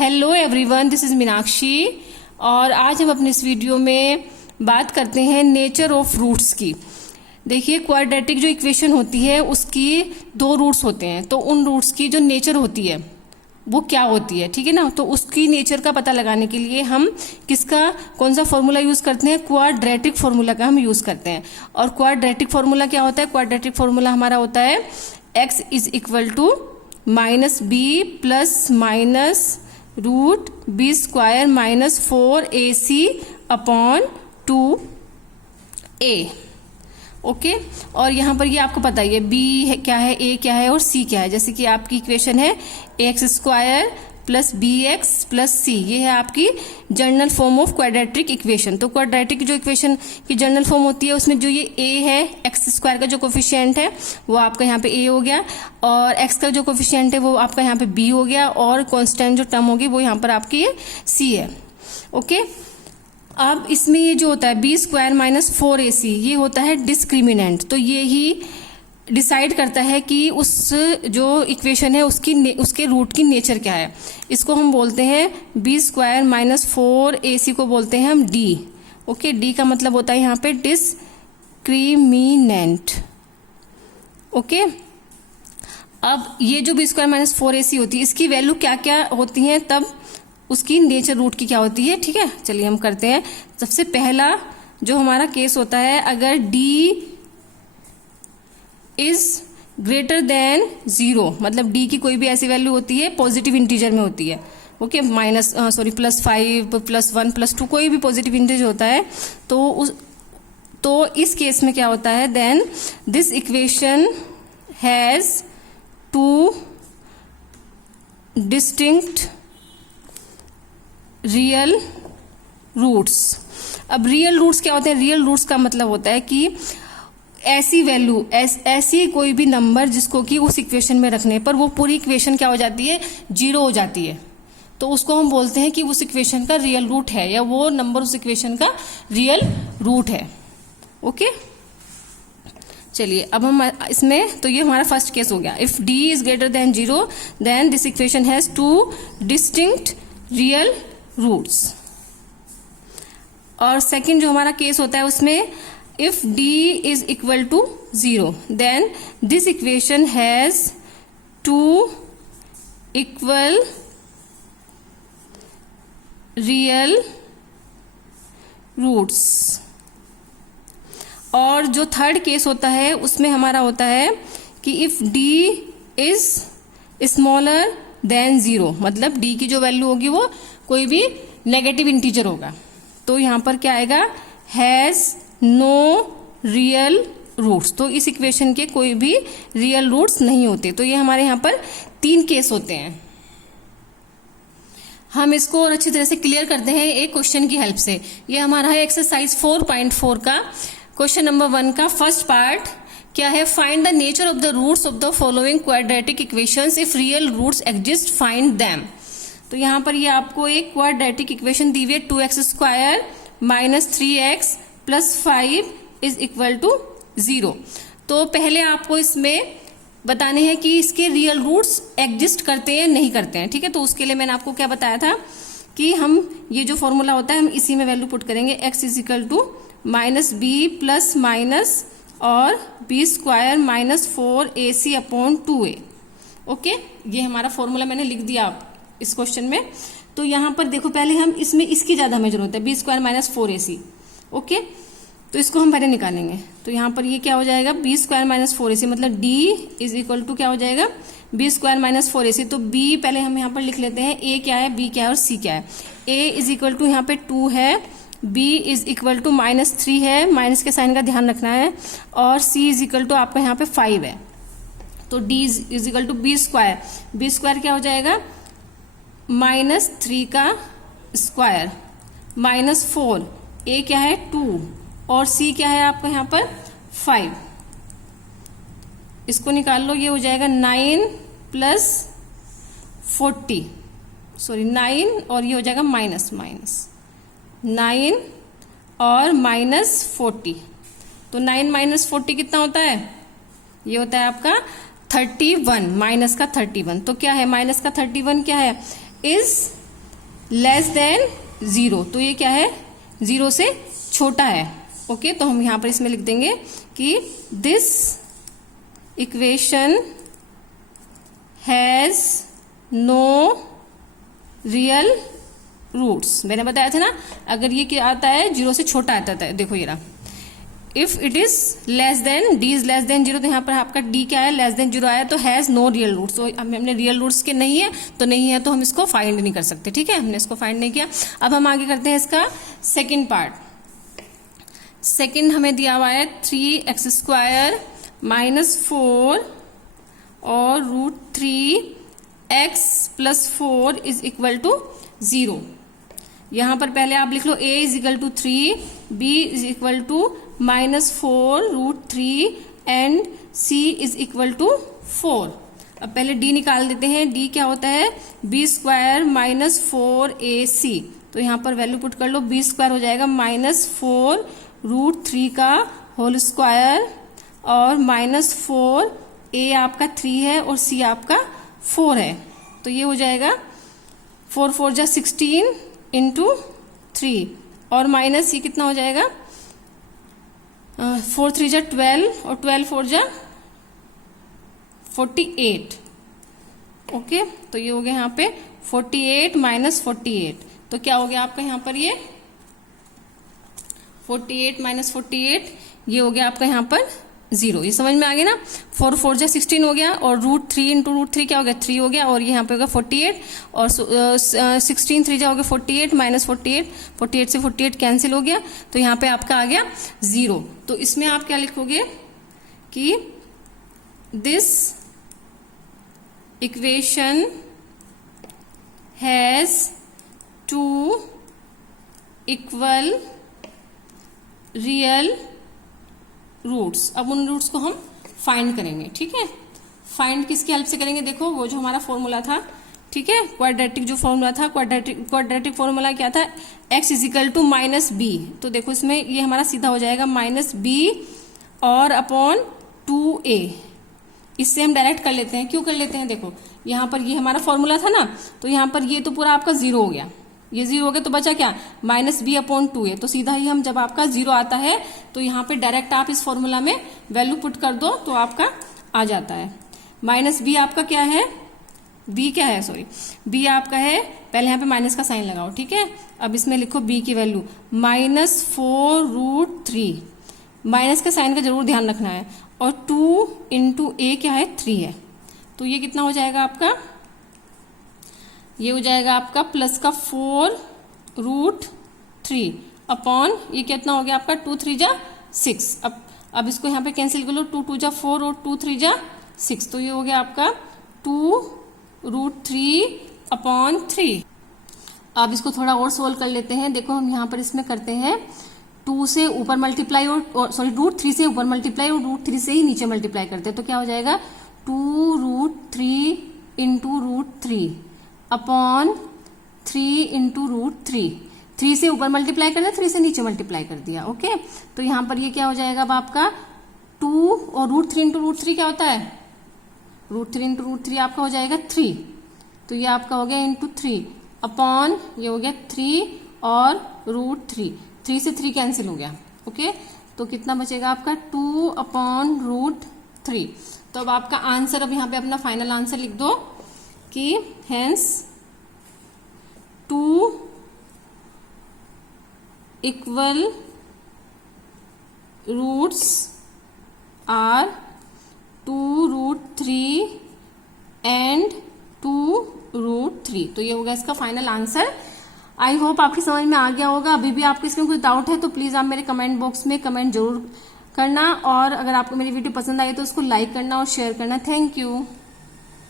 Hello everyone, this is Meenakshi और आज हम अपने इस वीडियो में बात करते हैं नेचर ऑफ रूट्स की। देखिए, क्वाड्रेटिक जो इक्वेशन होती है उसकी दो रूट्स होते हैं, तो उन रूट्स की जो नेचर होती है वो क्या होती है, ठीक है ना। तो उसकी नेचर का पता लगाने के लिए हम कौन सा फॉर्मूला यूज करते हैं, क्वाड्रेटिक फॉर्मूला का हम यूज करते हैं। और क्वाड्रेटिक फॉर्मूला क्या होता है, क्वाड्रेटिक फॉर्मूला हमारा होता है x is equal to minus B plus minus root b square minus 4ac upon 2a। Okay, और यहाँ पर ये आपको पता ही है b है क्या है, a क्या है और c क्या है। जैसे कि आपकी इक्वेशन है ax square plus bx plus c, ये है आपकी general form of quadratic equation. तो क्वाड्रेटिक जो इक्वेशन की जनरल फॉर्म होती है उसमें जो ये a है, x स्क्वायर का जो कोफिशिएंट है वो आपका यहाँ पे a हो गया, और x का जो कोफिशिएंट है वो आपका यहाँ पे b हो गया, और कांस्टेंट जो टर्म होगी वो यहाँ पर आपकी ये c है। ओके, अब इसमें ये जो होता है बी स्क्वायर माइनस 4ac, ये होता है डिस्क्रिमिनेंट। तो ये ही डिसाइड करता है कि उस जो इक्वेशन है उसके रूट की नेचर क्या है। इसको हम बोलते हैं बी स्क्वायर माइनस 4ac को बोलते हैं हम d। ओके, d का मतलब होता है यहाँ पे डिस्क्रिमिनेंट। ओके, अब ये जो बी स्क्वायर माइनस 4ac होती है इसकी वैल्यू क्या क्या होती है, तब उसकी नेचर रूट की क्या होती है। ठीक है, चलिए हम करते हैं। सबसे पहला जो हमारा केस होता है, अगर d इज ग्रेटर देन 0, मतलब d की कोई भी ऐसी वैल्यू होती है पॉजिटिव इंटीजर में होती है। ओके, प्लस 5 प्लस 1 प्लस 2 कोई भी पॉजिटिव इंटीजर होता है, तो इस केस में क्या होता है, then this equation has two distinct real roots. अब रियल रूट्स क्या होते हैं, रियल रूट्स का मतलब होता है कि ऐसी वैल्यू ऐसी कोई भी नंबर जिसको कि उस इक्वेशन में रखने पर वो पूरी इक्वेशन क्या हो जाती है, 0 हो जाती है, तो उसको हम बोलते हैं कि उस इक्वेशन का रियल रूट है, या वो नंबर उस इक्वेशन का रियल रूट है। ओके, चलिए अब हम इसमें, तो ये हमारा फर्स्ट केस हो गया। If d is greater than 0 then this equation has two distinct real roots. और सेकंड जो हमारा केस होता है उसमें if d is equal to 0 then this equation has two equal real roots। और जो थर्ड केस होता है उसमें हमारा होता है कि if d is smaller than 0, मतलब d की जो वैल्यू होगी वो कोई भी नेगेटिव इंटीजर होगा, तो यहां पर क्या आएगा, हैज नो रियल रूट्स। तो इस इक्वेशन के कोई भी रियल रूट्स नहीं होते। तो ये हमारे यहाँ पर 3 केस होते हैं। हम इसको और अच्छी तरह से क्लियर करते हैं एक क्वेश्चन की हेल्प से। ये हमारा है एक्सरसाइज 4.4 का क्वेश्चन नंबर 1 का फर्स्ट पार्ट। क्या है, find the nature of the roots of the following quadratic equations, if real roots exist find them. तो यहाँ पर ये आपको एक क्वाड्रेटिक इक्वेशन दी हुई है, 2x square minus 3x plus 5 is equal to 0। तो पहले आपको इसमें बताने हैं कि इसके रियल रूट्स एग्जिस्ट करते हैं नहीं करते हैं। ठीक है, तो उसके लिए मैंने आपको क्या बताया था कि हम ये जो फॉर्मूला होता है हम इसी में वैल्यू पुट करेंगे, x is equal to minus B plus minus और B square minus 4ac upon 2a। Okay, ये हमारा फॉर्मूला मैंने लिख दिया इस क्वेश्चन में। तो यहाँ पर देखो, पहले हम इसमें इसकी ज्यादा मेजर होता है, B square minus 4ac। Okay, तो इसको हम पहले निकालेंगे। तो यहाँ पर ये क्या हो जाएगा, बी स्क्वायर माइनस 4ac, मतलब d इज इक्वल टू क्या हो जाएगा, बी स्क्वायर माइनस 4ac। तो b पहले हम यहाँ पर लिख लेते हैं, a क्या है, b क्या है और c क्या है। a इज इक्वल टू यहाँ पे 2 है, b is equal to minus 3 है, माइनस के साइन का ध्यान रखना है, और c इज इक्वल टू आपका यहाँ पे 5 है। तो d is equal to b square क्या हो जाएगा, माइनस 3 का स्क्वायर माइनस 4, a क्या है 2 और c क्या है आपका यहाँ पर 5। इसको निकाल लो, ये हो जाएगा 9 प्लस 40, सॉरी 9, और ये हो जाएगा माइनस 9 और माइनस 40। तो 9 माइनस 40 कितना होता है, ये होता है आपका 31, माइनस का 31। तो क्या है, माइनस का 31 क्या है, इज लेस देन 0, तो ये क्या है, 0 से छोटा है। ओके, तो हम यहां पर इसमें लिख देंगे कि this equation has no real roots. मैंने बताया था ना, अगर ये क्या आता है, 0 से छोटा आता है। देखो ये रहा, if it is less than, D is less than 0, तो यहाँ पर आपका डी क्या है, लेस देन 0 आया, तो हैज नो रियल रूट्स। तो हमने रियल रूट्स के नहीं है, तो नहीं है तो हम इसको फाइंड नहीं कर सकते। ठीक है, हमने इसको फाइंड नहीं किया। अब हम आगे करते हैं इसका सेकेंड पार्ट। सेकेंड हमें दिया हुआ है 3x² - 4 और √3x + 4 = 0। यहां पर पहले आप लिख लो a = 3, b = -4 √3 एंड c = 4। अब पहले d निकाल देते हैं। d क्या होता है, b² - 4ac। तो यहां पर वैल्यू पुट कर लो, b² हो जाएगा -4 √3 का होल स्क्वायर और -4, a आपका 3 है और c आपका 4 है। तो ये हो जाएगा 4 4 जा 16 × 3 और माइनस ये कितना हो जाएगा, 4 3 जा 12 और 12 4 जा 48। ओके, तो ये हो गया यहाँ पे 48 - 48। तो क्या हो गया आपका यहाँ पर, ये 48 - 48, ये हो गया आपका यहाँ पर 0। ये समझ में आ गया ना। 4 4 जा 16 हो गया और √3 × √3 क्या हो गया, 3 हो गया, और ये यहाँ पे होगा 48 और 16 3 जा हो गया 48 - 48, 48 से 48 कैंसिल हो गया, तो यहाँ पे आपका आ गया 0। तो इसमें आप क्या लिखोगे कि this equation has 2 equal real roots. अब उन रूट्स को हम फाइंड करेंगे। ठीक है, फाइंड किसकी हेल्प से करेंगे, देखो वो जो हमारा फॉर्मूला था, ठीक है, क्वाड्रेटिक जो फॉर्मूला था, क्वाड्रेटिक फॉर्मूला क्या था, x = -b। तो देखो इसमें ये हमारा सीधा हो जाएगा -b और अपॉन 2a। इससे हम डायरेक्ट कर लेते हैं। क्यों कर लेते हैं, देखो यहाँ पर ये हमारा फॉर्मूला था ना, तो यहाँ पर ये तो पूरा आपका 0 हो गया, ये 0 हो गया, तो बचा क्या, -b/2a। तो सीधा ही हम, जब आपका 0 आता है तो यहाँ पे डायरेक्ट आप इस फॉर्मूला में वैल्यू पुट कर दो तो आपका आ जाता है। -b आपका क्या है, b क्या है, सॉरी b आपका है, पहले यहाँ पे माइनस का साइन लगाओ। ठीक है, अब इसमें लिखो b की वैल्यू -4 √3, माइनस के साइन का जरूर ध्यान रखना है, और 2 × a क्या है, 3 है। तो ये कितना हो जाएगा आपका, ये हो जाएगा आपका +4 √3 अपॉन ये कितना हो गया आपका 2 3 जा 6। अब इसको यहाँ पे कैंसिल कर लो, 2 2 जा 4 और 2 3 जा 6। तो ये हो गया आपका 2 √3/3। अब इसको थोड़ा और सोल्व कर लेते हैं। देखो हम यहाँ पर इसमें करते हैं 2 से ऊपर मल्टीप्लाई और सॉरी √3 से ऊपर मल्टीप्लाई और √3 से ही नीचे मल्टीप्लाई करते हैं। तो क्या हो जाएगा 2 √3 × √3 अपॉन 3 × √3। 3 से ऊपर मल्टीप्लाई कर दिया, 3 से नीचे मल्टीप्लाई कर दिया। ओके, तो यहां पर ये क्या हो जाएगा अब आपका 2 और √3 × √3 क्या होता है, √3 × √3 आपका हो जाएगा 3। तो ये आपका हो गया ×3 अपॉन ये हो गया 3 और √3, 3 से 3 कैंसिल हो गया। ओके, तो कितना बचेगा आपका 2/√3। तो अब आपका आंसर, अब यहाँ पे अपना फाइनल आंसर लिख दो कि hence 2 equal roots are 2 √3 and 2 √3। तो ये होगा इसका फाइनल आंसर। आई होप आपकी समझ में आ गया होगा। अभी भी आपको इसमें कोई डाउट है तो प्लीज आप मेरे कमेंट बॉक्स में कमेंट जरूर करना, और अगर आपको मेरी वीडियो पसंद आई तो उसको लाइक करना और शेयर करना। Thank you.